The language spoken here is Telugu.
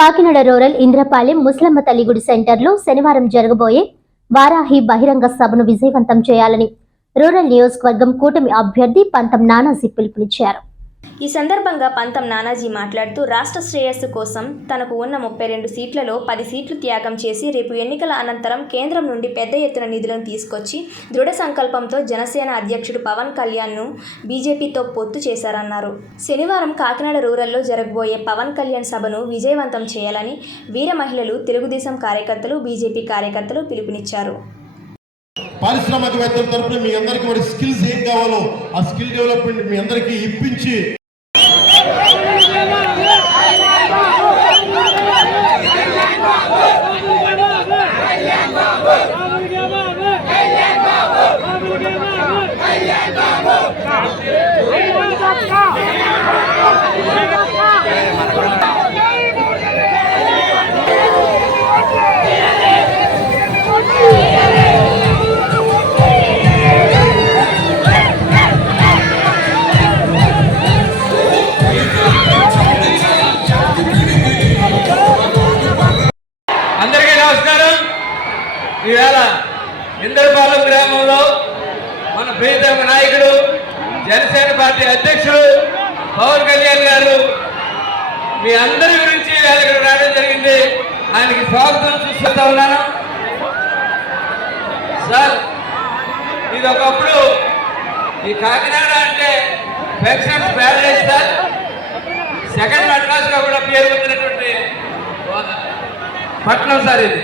కాకినాడ రూరల్ ఇంద్రపాలెం ముస్లమ్మ తల్లిగుడి సెంటర్లో శనివారం జరగబోయే వారాహి బహిరంగ సభను విజయవంతం చేయాలని రూరల్ నియోజకవర్గం కూటమి అభ్యర్థి పంతం నానాజీ పిలుపునిచ్చారు. ఈ సందర్భంగా పంతం నానాజీ మాట్లాడుతూ రాష్ట్ర శ్రేయస్సు కోసం తనకు ఉన్న ముప్పై రెండు సీట్లలో పది సీట్లు త్యాగం చేసి రేపు ఎన్నికల అనంతరం కేంద్రం నుండి పెద్ద ఎత్తున నిధులను తీసుకొచ్చి దృఢ సంకల్పంతో జనసేన అధ్యక్షుడు పవన్ కళ్యాణ్ను బీజేపీతో పొత్తు చేశారన్నారు. శనివారం కాకినాడ రూరల్లో జరగబోయే పవన్ కళ్యాణ్ సభను విజయవంతం చేయాలని వీర మహిళలు తెలుగుదేశం కార్యకర్తలు బీజేపీ కార్యకర్తలు పిలుపునిచ్చారు. పారిశ్రామికవేత్తల తరఫున మీ అందరికీ మరి స్కిల్స్ ఏం కావాలో ఆ స్కిల్ డెవలప్మెంట్ మీ అందరికీ ఇప్పించి ఈవేళ ఇందరపాలెం గ్రామంలో మన ప్రియతమ నాయకుడు జనసేన పార్టీ అధ్యక్షుడు పవన్ కళ్యాణ్ గారు మీ అందరి గురించి ఈవేళ ఇక్కడ రావడం జరిగింది. ఆయనకి స్వాగతం చూస్తూ ఉన్నాను. సార్ ఇది ఒకప్పుడు ఈ కాకినాడ అంటే పెన్షన్స్ ప్యారడైజ్ సార్. సెకండ్ అడ్వాన్స్గా కూడా పేరు పొందినటువంటి పట్నం సార్ ఇది.